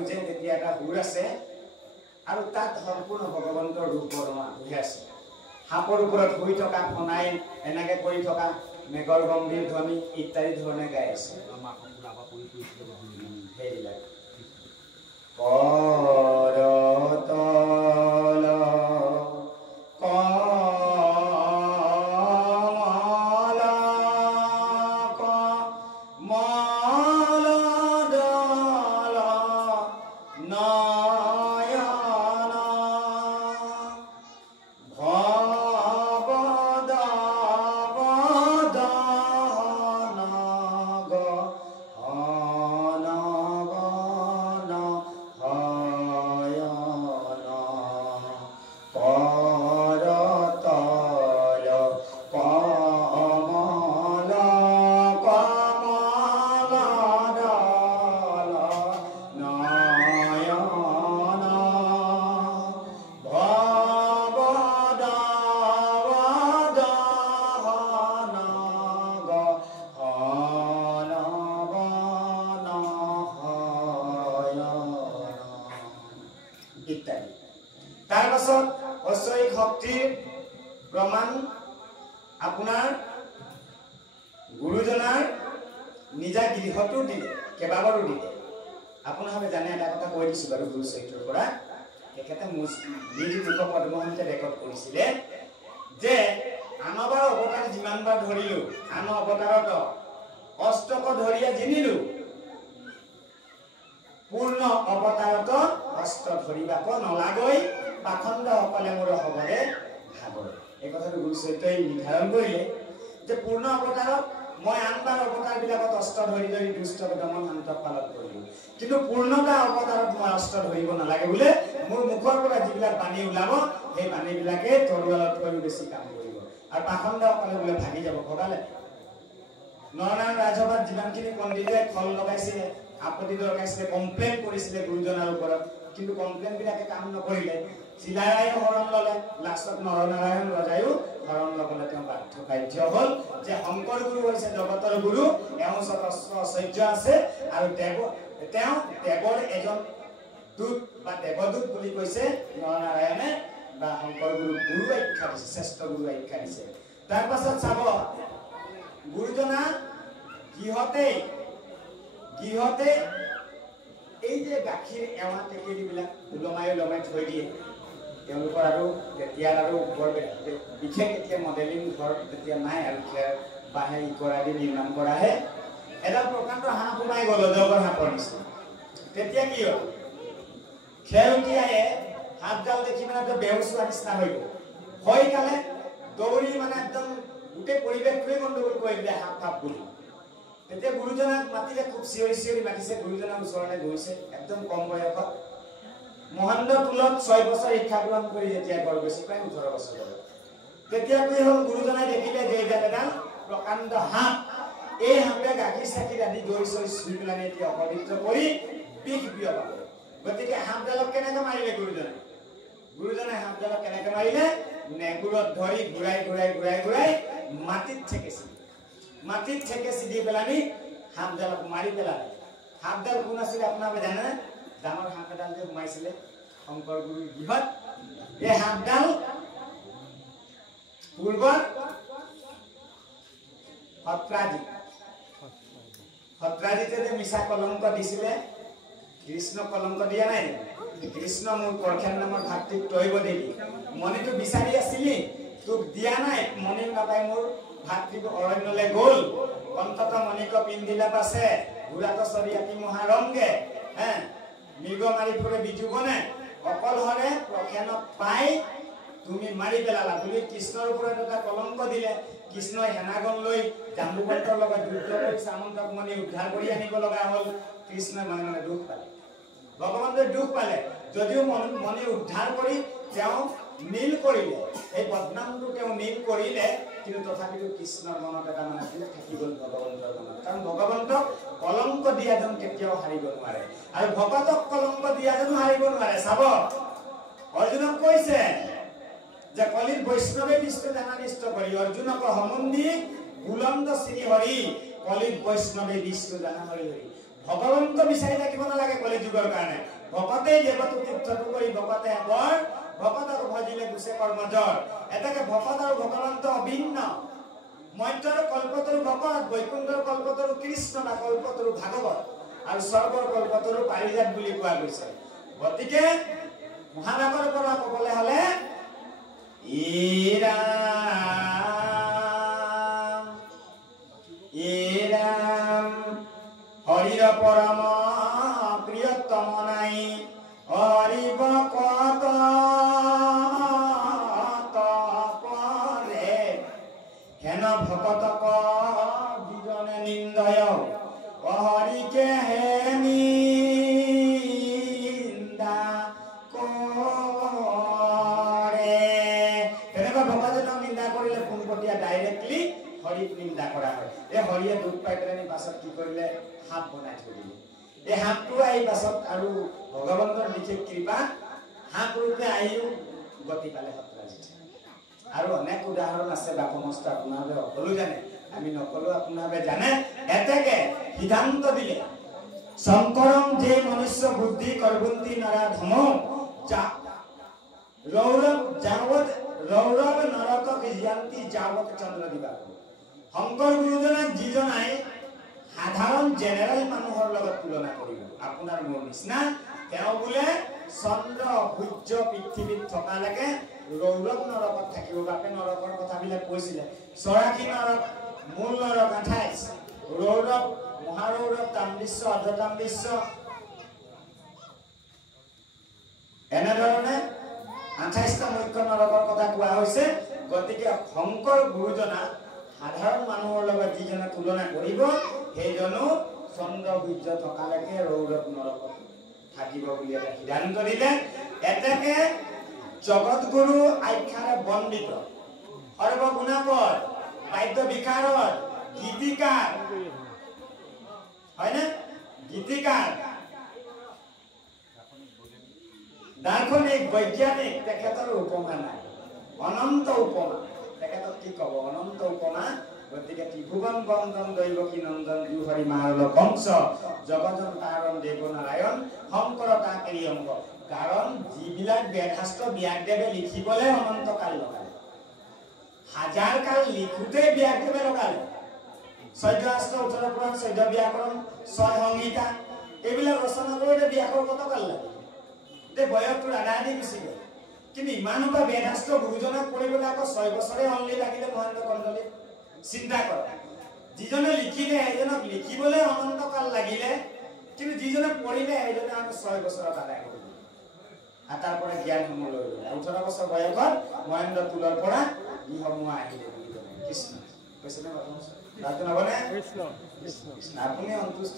খোজে তেতিয়া এটা সুৰ আছে আৰু তাত সম্পূৰ্ণ ভগৱন্তৰ ৰূপ বৰ্ণনা হৈ আছে সাপৰ ওপৰত শুই থকা ফনাই এনেকে কৰি থকা মেঘৰ গম্ভীৰ ধ্বনি ইত্যাদি ধৰণে গাই আছে সেইবিলাক কিন্তু পূৰ্ণতা অৱতাৰত মই অস্ত্ৰ ধৰিব নালাগে বোলে মোৰ মুখৰ পৰা যিবিলাক বাণী ওলাব সেই বাণীবিলাকে তৰোৱালতকৈ বেছি কাম কৰিব আৰু পাখণ্ডসকলে বোলে ভাগি যাব ভগালে নৰনাৰায়ণ ৰাজসভাত যিমানখিনি পণ্ডিতে খল লগাইছিলে আপত্তি লগাইছিলে কমপ্লেইন কৰিছিলে গুৰুজনাৰ ওপৰত কিন্তু কমপ্লেইন বিলাকে কাম নকৰিলে চিলাৰায়ো হৰণ ললে লাষ্টত নৰনাৰায়ণ ৰজায়ো হৰণ লবলৈ তেওঁ বাধ্য হল যে শংকৰ গুৰু হৈছে জগতৰ গুৰু এওঁ ঐশ্বৰ্য আছে আৰু তেওঁ দেৱৰ এজন দূত বা দেৱদূত বুলি কৈছে নৰনাৰায়ণে বা শংকৰ গুৰু গুৰু আখ্যা দিছে শ্ৰেষ্ঠ গুৰু আখ্যা দিছে তাৰ পাছত চাব গুৰুজনা গৃহতে এই যে গাখীৰ এৱা টেকেলিবিলাক ওলমাই থৈ দিয়ে তেওঁলোকৰ আৰু তেতিয়া আৰু বৰ বিশেষ এতিয়া মডেলিং ঘৰ তেতিয়া নাই আৰু বাঁহে ইকৰা দি নিৰ্মাণ কৰাহে এডাল প্ৰকাণ্ড হাঁহ সোমাই গ'ল অজগৰ সাপৰ নিচিনা তেতিয়া কি হ'ল খেৰতীয়ায়ে হাতডাল দেখি মানে বেহুচ হোৱা নিচিনা হৈ গ'ল হৈ কালে দৌৰি মানে একদম গোটেই পৰিৱেশটোৱে গণ্ডগোল কৰি দিলে সাপ বুলি তেতিয়া গুৰুজনাক মাতিলে খুব চিঞৰি মাতিছে গুৰুজনাৰ ওচৰলৈ গৈছে একদম কম বয়সত মহেন্দ্ৰ তুলত 6 বছৰ শিক্ষা গ্ৰহণ কৰি যেতিয়া ঘৰ গৈছে প্ৰায় 18 বছৰ তেতিয়া কি হ'ল গুৰুজনাই দেখিলে যে এডাল প্ৰকাণ্ড সাপ এই সাপে গাখীৰ চাখীৰ আদি দৈ চৈ চুই পেলাই এতিয়া অপবিত্ৰ কৰি বিষ বিয়পাব গতিকে সাপডালক কেনেকৈ মাৰিলে গুৰুজনাই সাপডালক কেনেকৈ মাৰিলে নেগুৰত ধৰি ঘূৰাই মাটিত ঠেকেচি দি পেলানি সাপডালক মাৰি পেলালে সাপডাল কোন আছিল আপোনালোকে জানে ডাঙৰ সাপ এডাল যে সোমাইছিলে শংকৰ গুৰুৰ গৃহত এই সাপডাল পূৰ্বত সত্ৰাজিতে যে মিছা কলংক দিছিলে কৃষ্ণ কলংক দিয়া নাই কৃষ্ণ মোৰ পৰখেন নামৰ ভাতৃক তৈব দেৱী মণিটো বিচাৰি আছিলি তোক দিয়া নাই মণি নাপাই মোৰ ভাতৃক অৰণ্যলৈ গ'ল অন্তত মণিক পিন্ধিলা পাছে ঘূৰাত চৰিয়াতি মহাৰংগে হে মৃগ মাৰি ফুৰে বিজুবনে অকলহৰে প্ৰখেনক পাই তুমি মাৰি পেলালা বুলি কৃষ্ণৰ ওপৰত এটা কলংক দিলে কৃষ্ণই হেনাগন লৈ জাম্বুবন্তৰ লগত যুদ্ধ কৰি সামন্তক মণি উদ্ধাৰ কৰি আনিব লগা হ'ল কৃষ্ণই মনে দুখ পালে ভগৱন্তই দুখ পালে যদিও মণি উদ্ধাৰ কৰি তেওঁ নীল কৰিলে এই বদনামটো তেওঁ নীল কৰিলে কিন্তু তথাপিও কৃষ্ণৰ মনত এটা মানে দুখ থাকি গ'ল ভগৱন্তৰ মনত কাৰণ ভগৱন্তক কলংক দিয়াজন কেতিয়াও হাৰিব নোৱাৰে আৰু ভগতক কলংক দিয়াজনো হাৰিব নোৱাৰে চাব অৰ্জুনক কৈছে যে কলিত বৈষ্ণৱে বিষ্ণু জানানিষ্ট কৰি অৰ্জুনক সমন্দি বুলন্দ শ্ৰী হৰি কলিত বৈষ্ণৱে বিষ্ণু জানা হৰি ভগৱন্ত বিচাৰি থাকিব নালাগে কলি যুগৰ কাৰণে ভকতে দেৱত তীৰ্থটো কৰি ভকতে বৰ ভকতক ভজিলে গুছে কৰ্মজৰ এটাকে ভকত আৰু ভগৱন্ত অভিন্ন মধ্যৰ কল্পতৰু ভকত বৈকুণ্ঠৰ কল্পতৰু কৃষ্ণ বা কল্পতৰু ভাগৱত আৰু স্বৰ্গৰ কল্পতৰু পাৰিজাত বুলি কোৱা গৈছে গতিকে মহাভাগৰ পৰা ক'বলৈ হলে ইৰাম হৰিৰ পৰম প্ৰিয়তম নাই হৰি ভকত কৰে হেন ভকতক যিজনে নিন্দয় হৰিকে হে নিন্দা কৰে তেনেকুৱা ভকতজনক নিন্দা কৰিলে পোনপটীয়া ডাইৰেক্টলি হৰিক নিন্দা কৰা হয় এই হৰিয়ে দুখ পাই পেলাই পাছত কি কৰিলে সাপ বনাই থৈ দিলে এই সাপটো আহি পাছত আৰু ভগৱন্তৰ বিশেষ কৃপা সাপ ৰূপে আহিও গতি পালে সত্ৰাজিত আৰু অনেক উদাহৰণ আছে বাপমস্ত আপোনালোকে সকলো জানে আমি নকলো আপোনালোকে জানে এতেকে সিদ্ধান্ত দিলে শংকৰম যে মনুষ্য বুদ্ধি কৰবন্তি নৰা ধম ৰৌৰৱ নৰকক জিয়ান্তি যাৱত চন্দ্ৰ দিবা শংকৰ গুৰুজনক যিজনাই সাধাৰণ জেনেৰেল মানুহৰ লগত তুলনা কৰিব আপোনাৰ মোৰ নিচিনা তেওঁ বোলে চন্দ্ৰ সূৰ্য পৃথিৱীত থকালৈকে ৰৌৰৱ নৰকত থাকিব বাপে নৰকৰ কথাবিলাক কৈছিলে 84 নৰক মূল নৰক 28 ৰৌৰৱ মহাৰৌৰৱ তাম্বিশ্ব অৰ্ধতাম্বিশ্ব এনেধৰণে 28টা মুখ্য নৰকৰ কথা কোৱা হৈছে গতিকে শংকৰ গুৰুজনা সাধাৰণ মানুহৰ লগত যিজনে তুলনা কৰিব সেইজনো চন্দ্ৰ সূৰ্য থকালৈকে ৰৌৰৱ নৰকত থাকিব বুলি এটা সিদ্ধান্ত দিলে এতেকে জগতগুৰু আখ্যাৰে বন্দিত সৰ্বগুণাকৰ বাদ্য বিকাৰৰ গীতিকাৰ হয়নে গীতিকাৰ দাৰ্শনিক বৈজ্ঞানিক তেখেতৰ উপমা নাই অনন্ত উপমা তেখেতক কি কব অনন্ত উপমা গতিকে ত্ৰিভুৱন বন্দন দৈৱকী নন্দন দুহৰি মাৰল বংশ জগতন তাৰণ দেৱ নাৰায়ণ শংকৰ তাকেৰি অংগ কাৰণ যিবিলাক বেদশাস্ত্ৰ ব্যাসদেৱে লিখিবলৈ অনন্ত কাল লগালে হাজাৰ কাল লিখোতে ব্যাসদেৱে লগালে 14 শাস্ত্ৰ 18 পুৰাণ 14 ব্যাকৰণ 6 সংহিতা এইবিলাক ৰচনা কৰোঁতে ব্যাসৰ কত কাল লাগে তে বয়সটো আদায় দি গুচি গ'ল কিন্তু ইমানটা বেদশাস্ত্ৰ গুৰুজনাক পঢ়িবলৈ আকৌ 6 বছৰে অনলি লাগিলে মহেন্দ্ৰ কন্দলী চিন্তা কৰ যিজনে লিখিলে এজনক লিখিবলৈ অনন্ত কাল লাগিলে কিন্তু যিজনে পঢ়িলে এজনে আমি 6 বছৰত আদায় কৰিলে আৰু তাৰ পৰা জ্ঞান সমূহ লৈ গ'লে 18 বছৰ বয়সত মহেন্দ্ৰ তুলৰ পৰা ইসমূহ আহিলে বুলি কৃষ্ণ কৈছেনে বাপু আপুনি সন্তুষ্ট